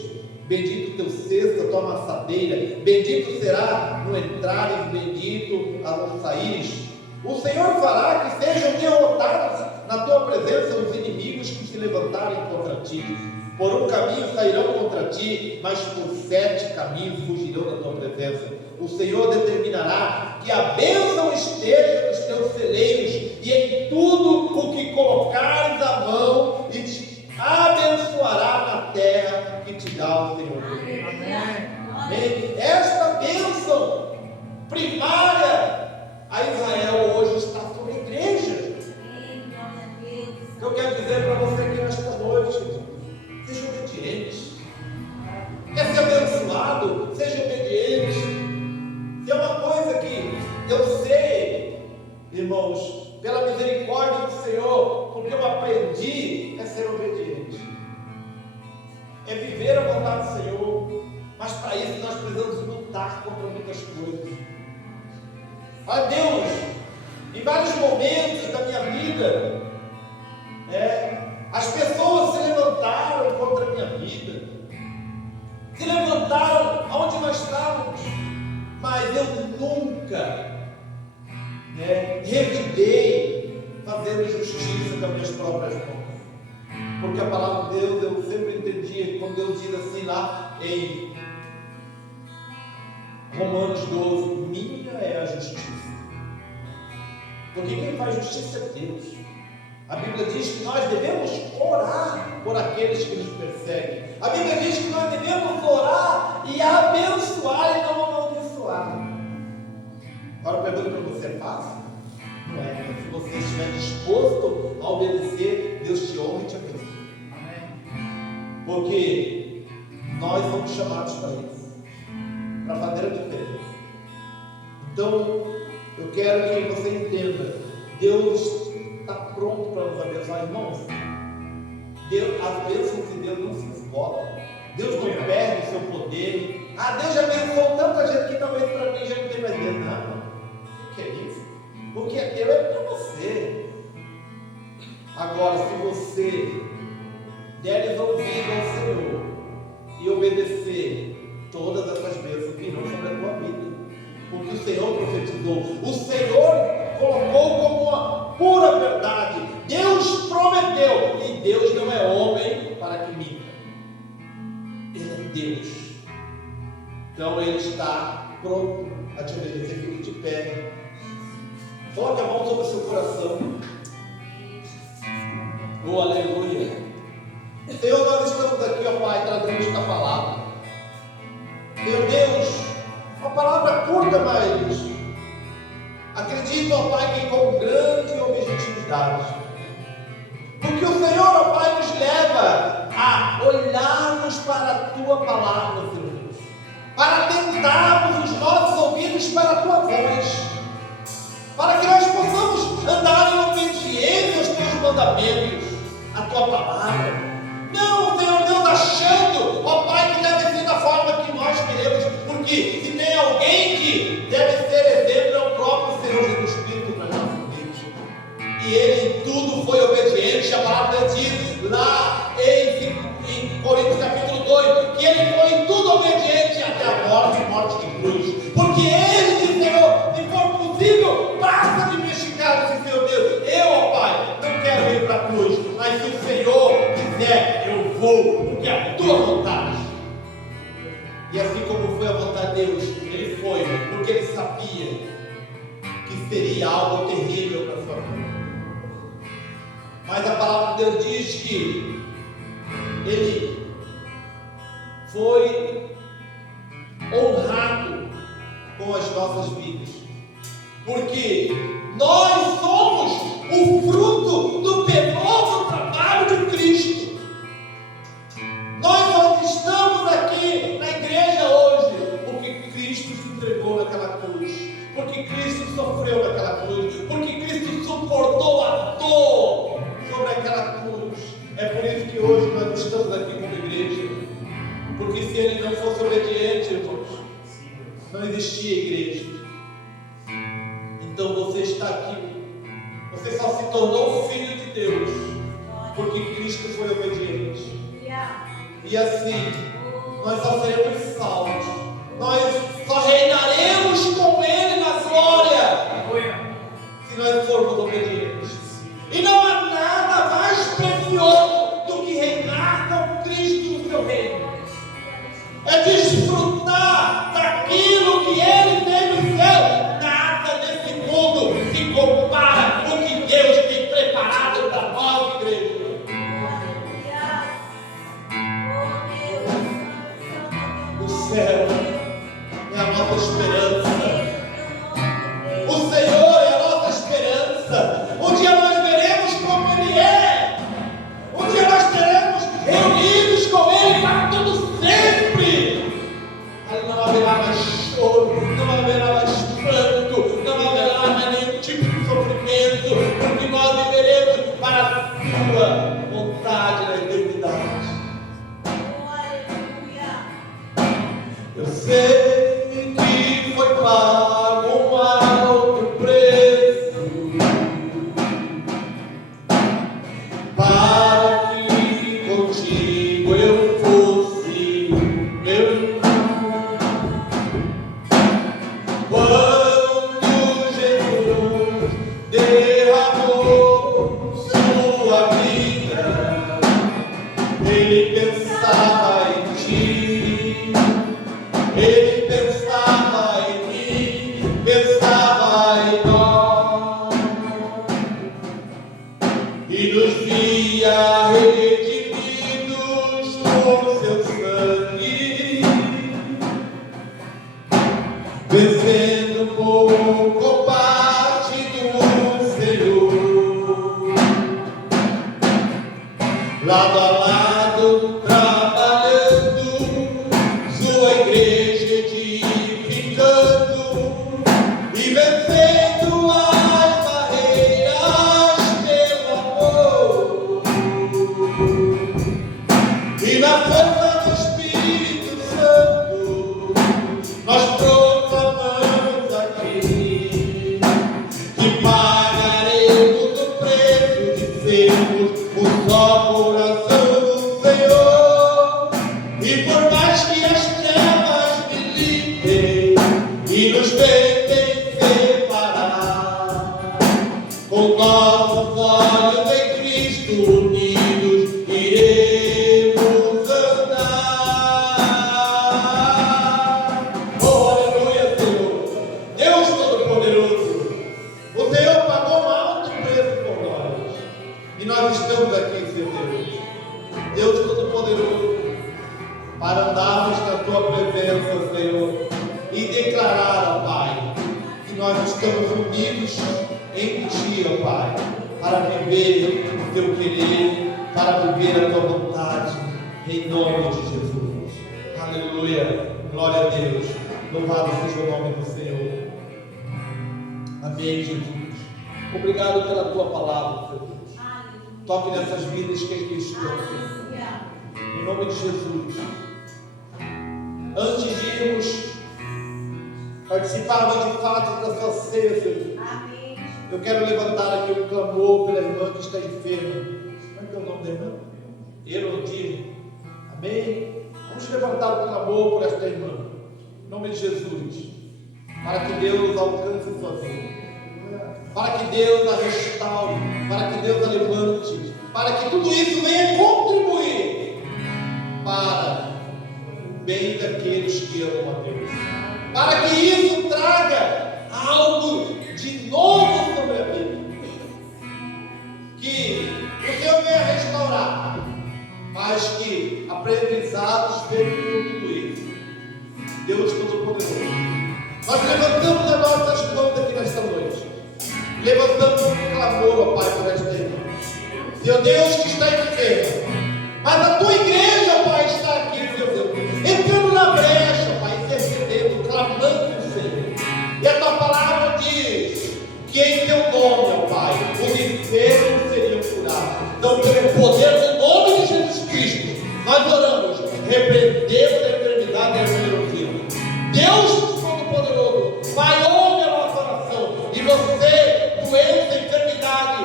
Bendito o teu cesto, a tua amassadeira, bendito será no entrares, bendito ao saíres. O Senhor fará que sejam derrotados na tua presença os inimigos que se levantarem contra ti. Por um caminho sairão contra ti, mas por 7 caminhos fugirão da tua presença. O Senhor determinará que a bênção esteja nos teus celeiros e em tudo o que colocares a mão, e te abençoará na terra que te dá o Senhor. Amém. Esta bênção primária a Israel hoje está sobre a igreja. Eu quero dizer para você aqui nesta noite: seja obediente. Quer ser abençoado? Seja obediente. Se é uma coisa que eu sei, irmãos, pela misericórdia do Senhor, porque eu aprendi, é ser obediente, é viver a vontade do Senhor. Mas para isso nós precisamos lutar contra muitas coisas. Olha, Deus, em vários momentos da minha vida, as pessoas se levantaram contra a minha vida, se levantaram aonde nós estávamos, mas eu nunca revidei fazendo justiça com as minhas próprias mãos, porque a palavra de Deus eu sempre entendia quando Deus diz assim lá em Romanos 12: minha é a justiça, porque quem faz justiça é Deus. A Bíblia diz que nós devemos orar por aqueles que nos perseguem. A Bíblia diz que nós devemos orar e abençoar e não amaldiçoar. Agora a pergunta para você: é fácil? Não é. Se você estiver disposto a obedecer, Deus te honra e te abençoa. Porque nós somos chamados para isso, para fazer a diferença. Então, eu quero que você entenda: Deus está pronto para nos abençoar, irmãos. As bênçãos de Deus não se esgotam. Deus não perde o seu poder. poder. Ah, Deus já abençoou tanta gente que talvez para mim já não tem mais Deus. Não, o que é isso? O que é teu é para você. Agora, se você deres ouvido ao Senhor e obedecer, todas essas bênçãos virão sobre a tua vida. Porque o Senhor profetizou, o Senhor colocou como uma pura verdade. Deus prometeu, e Deus não é homem para que minta. Ele é Deus. Então Ele está pronto a te obedecer. Fique de pé. Coloque a mão sobre o seu coração. Oh, aleluia. Senhor, nós estamos aqui, ó Pai, trazendo esta palavra. Meu Deus, uma palavra curta, mas acredito, ó Pai, que com grande objetividade. Porque o Senhor, ó Pai, nos leva a olharmos para a Tua palavra, Senhor Deus, para atentarmos os nossos ouvidos para a Tua voz, para que nós possamos andar em obediência aos Teus mandamentos, a Tua palavra. Não, Senhor Deus, achando, ó Pai, que deve ser da forma que nós queremos, porque se tem alguém que deve ser exemplo, é o próprio Senhor Jesus Cristo para nós. E Ele em tudo foi obediente. A palavra diz lá em Coríntios capítulo 2, que Ele foi em tudo obediente até a morte de cruz. Porque Ele disse, Senhor, se for possível, basta de me esticar, disse, Senhor Deus, eu, ó Pai, não quero ir para a cruz, mas se o Senhor quiser, eu vou, porque é a Tua vontade. E assim como foi a vontade de Deus, Ele foi, porque Ele sabia que seria algo terrível para a sua vida. Mas a palavra de Deus diz que Ele foi honrado com as nossas vidas, porque nós somos o fruto do penoso trabalho de Cristo. Nós estamos aqui na igreja hoje porque Cristo se entregou naquela cruz, porque Cristo sofreu naquela cruz, porque Cristo suportou a dor sobre aquela cruz. É por isso que hoje nós estamos aqui como igreja, porque se Ele não fosse obediente, irmãos, não existia igreja. Então você está aqui, você só se tornou filho de Deus porque Cristo foi obediente. E assim, nós só seremos salvos, nós só reinaremos com Ele na glória, se nós formos obedientes. E não há nada mais precioso do que reinar com Cristo no seu reino. É desfrutar daquilo que Ele tem no céu. Nada nesse mundo se compara com o que Deus tem preparado para nós, igreja. O céu é a nossa esperança. O Senhor é a nossa esperança. Um dia nós veremos como Ele é. Um dia nós teremos reunidos com Ele para todo sempre. Aí não haverá mais choro, não haverá mais pranto, não haverá mais nenhum tipo de sofrimento, porque nós viveremos para a Sua vontade na eternidade. Eu sei que foi pago um alto preço para que contigo eu fosse meu irmão. Quando Jesus derramou sua vida, Ele pensava em ti. Ele pensava em mim, pensava em nós, e nos via redimidos por seu sangue, vencendo por combate do Senhor, lado a lado, trabalhando sua igreja de para andarmos na tua presença, Senhor, e declarar, ó Pai, que nós estamos unidos em Ti, ó Pai, para viver o Teu querer, para viver a Tua vontade, em nome de Jesus. Aleluia, glória a Deus, louvado seja o nome do Senhor. Amém, Jesus. Obrigado pela Tua palavra, Senhor Deus. Toque nessas vidas que aqui estão, Senhor. Em nome de Jesus. Antes de irmos participar de fato da sua ceia, Senhor, eu quero levantar aqui um clamor pela irmã que está enferma. Como é que é o nome da irmã? Herodine. Amém? Vamos levantar o clamor por esta irmã. Em nome de Jesus. Para que Deus alcance sua vida. Para que Deus a restaure. Para que Deus a levante. Para que tudo isso venha contribuir para o bem daqueles que amam a Deus. Para que isso traga algo de novo sobre a vida. Que o Senhor venha restaurar. Mas que aprendizados venham com tudo isso. Deus Todo-Poderoso. Nós levantamos as nossas mãos aqui nesta noite. Levantamos um clamor, ó Pai, por esta irmã. Meu Deus, que está enfermo. Mas a tua igreja, Pai, está aqui, meu Deus, entrando na brecha, Pai, intercedendo, clamando o Senhor. E a tua palavra diz que em teu nome, ó Pai, os enfermos seriam curados. Então, pelo poder do nome de Jesus Cristo, nós oramos, repreendemos a enfermidade e a herodina. Deus Todo-Poderoso, Pai, ouve a nossa oração. E você, doença, enfermidade,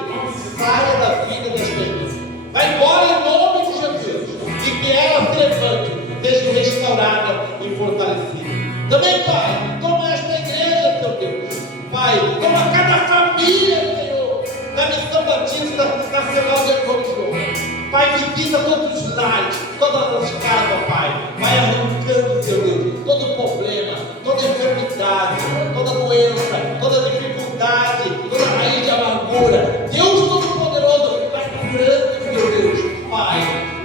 saia da vida das pessoas. Vai embora em nome de Jesus. E que ela se levante, seja restaurada e fortalecida. Também, Pai, toma esta igreja, Seu Deus. Pai, toma cada família, Senhor, da Missão Batista Nacional de Economia. Pai, visita todos os lares, todas as casas, Pai. Vai arrancando, Seu Deus, todo problema, toda enfermidade, toda doença, toda dificuldade, toda raiz de amargura. Deus Todo-Poderoso vai curando, meu Deus, Pai.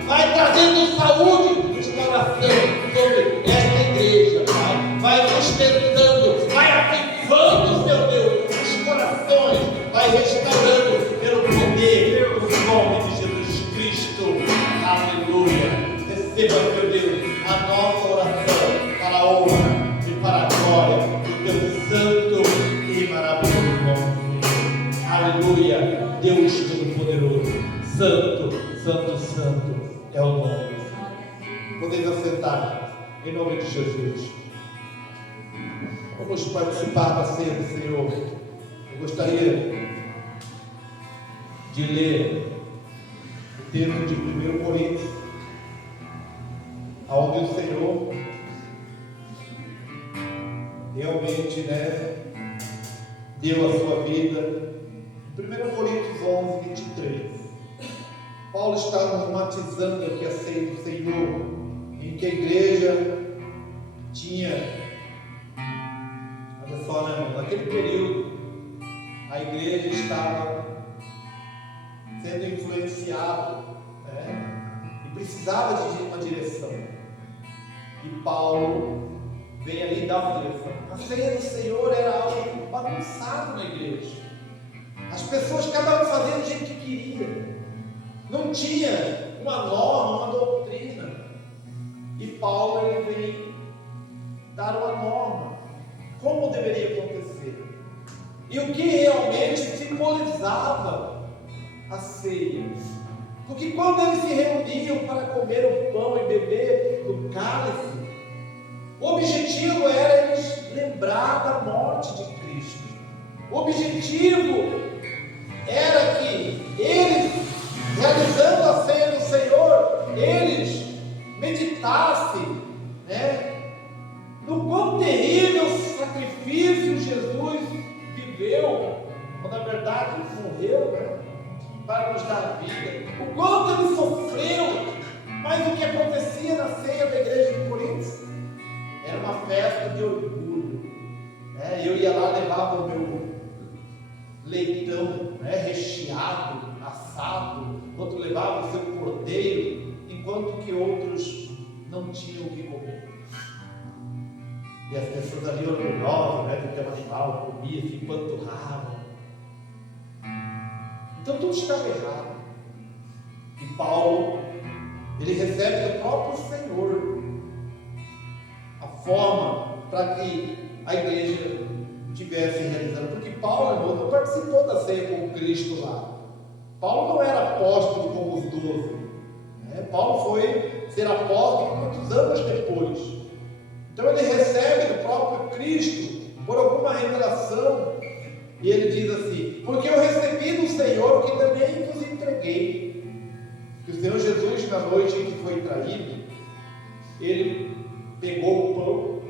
Vai trazendo saúde e restauração sobre esta igreja, Pai. Vai sustentando, vai avivando, meu Deus, os corações. Vai restaurando pelo poder do nome de Jesus Cristo. Aleluia. Receba, meu Deus, a nossa oração para a honra e para a glória do teu santo e maravilhoso nome. Aleluia. Deus Todo-Poderoso. Santo, santo, santo é o nome do Senhor. Podemos assentar em nome de Jesus. Vamos participar da ceia do Senhor. Eu gostaria de ler o texto de 1 Coríntios, onde o Senhor realmente, deu a sua vida. 1 Coríntios 11, 23. Paulo está nos matizando aqui a ceia do Senhor, em que a igreja tinha, olha só, naquele período, a igreja estava sendo influenciada, e precisava de uma direção. E Paulo vem ali dar uma direção. A ceia do Senhor era algo bagunçado na igreja. As pessoas, cada um fazendo do jeito que queria. Não tinha uma norma, uma doutrina. E Paulo ele vem dar uma norma. Como deveria acontecer. E o que realmente simbolizava a ceia. Porque quando eles se reuniam para comer o pão e beber do cálice, o objetivo era eles lembrar da morte de Cristo. O objetivo era que eles, realizando a ceia do Senhor, eles meditassem, no quão terrível sacrifício Jesus viveu, ou na verdade morreu, para nos dar vida, o quanto ele sofreu. Mas o que acontecia na ceia da igreja de Coríntios era uma festa de orgulho. Eu ia lá, levava o meu leitão, recheado, assado, outro levava o seu cordeiro, enquanto que outros não tinham o que comer. E as pessoas ali orgulhosas, né, do que o animal comia, se empanturravam. Então tudo estava errado. E Paulo, ele recebe do próprio Senhor a forma para que a igreja estivesse realizando. Porque Paulo não participou da ceia com Cristo lá. Paulo não era apóstolo como os 12. Né? Paulo foi ser apóstolo muitos anos depois. Então ele recebe do próprio Cristo por alguma revelação. E ele diz assim: porque eu recebi do Senhor o que também vos entreguei. Que o Senhor Jesus, na noite em que foi traído, ele pegou o pão,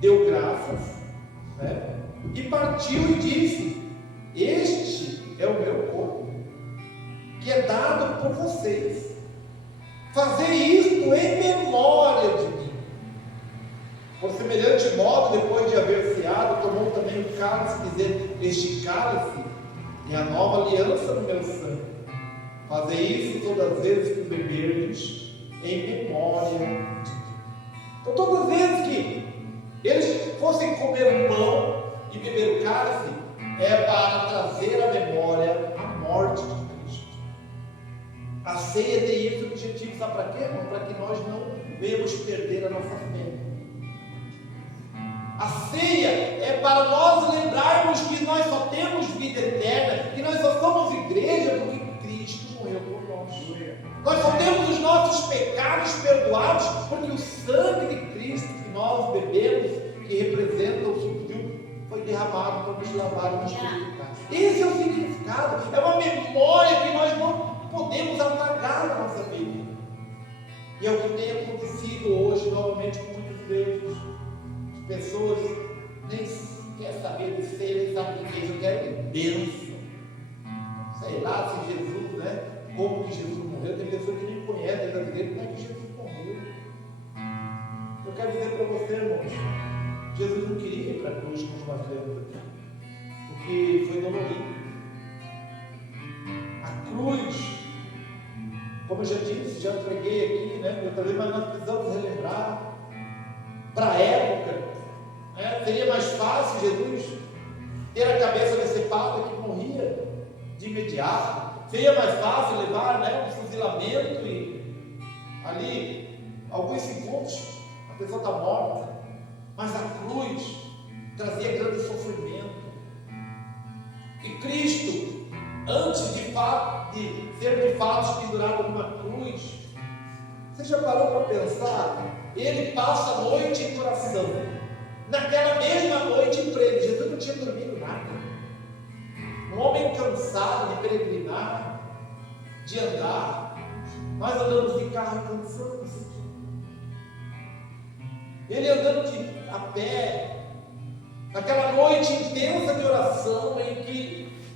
deu graças, né? E partiu e disse: este é o meu corpo, que é dado por vocês. Fazei isto em memória de mim. Por semelhante modo, depois de haver ceado, tomou também o cálice, dizendo: este cálice é a nova aliança no meu sangue. Fazei isso todas as vezes que o beberdes, em memória de mim. Então, todas as vezes que eles fossem comer o pão e beber o cálice, é para trazer à memória a morte de Cristo. A ceia tem esse objetivo, sabe para quê, irmão? Para que nós não venhamos perder a nossa fé. A ceia é para nós lembrarmos que nós só temos vida eterna, que nós só somos igreja porque Cristo morreu por nós. Nós só temos os nossos pecados perdoados porque o sangue de Cristo que nós bebemos, que representa o substituto, foi derramado para nos lavar e nos purificar. Esse é o significado, é uma memória que nós não podemos apagar na nossa vida. E é o que tem acontecido hoje novamente com muitas igrejas. Pessoas nem querem saber de ceia, nem sabem de que eu quero bênção. Sei lá se Jesus, né? Como que Jesus morreu, tem pessoas que nem conhecem da igreja como é que Jesus morreu. Eu quero dizer para você, irmãos, Jesus não queria ir para a cruz como nós lemos aqui, porque foi dolorido. A cruz, como eu já disse, já preguei aqui, né? Eu também, mas nós precisamos relembrar. Para a época, né, seria mais fácil Jesus ter a cabeça decepada que morria de imediato. Seria mais fácil levar, né, um fuzilamento e ali, alguns segundos, a pessoa está morta. Mas a cruz trazia grande sofrimento. E Cristo, antes de ser de fato pendurado numa cruz, você já parou para pensar? Ele passa a noite em oração. Naquela mesma noite em prego, Jesus não tinha dormido nada. Um homem cansado de peregrinar, de andar. Nós andamos de carro e cansamos. Ele andando a pé. Naquela noite intensa de oração em que